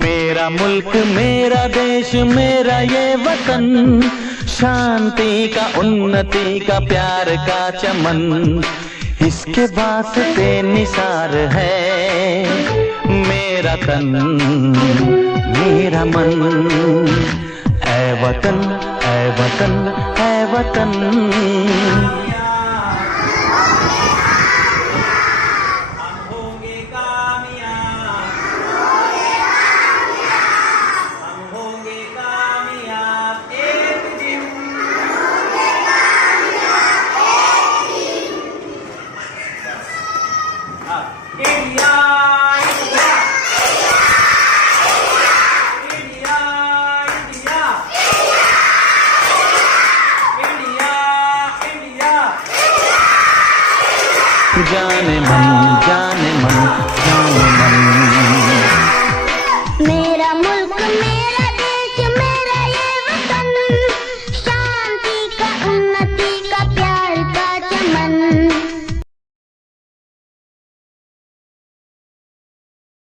मेरा मुल्क मेरा देश मेरा ये वतन, शांति का उन्नति का प्यार का चमन, इसके वास्ते निसार है मेरा तन मेरा मन। ऐ वतन ऐ वतन ऐ वतन। जाने मन जाने मन जाने मन।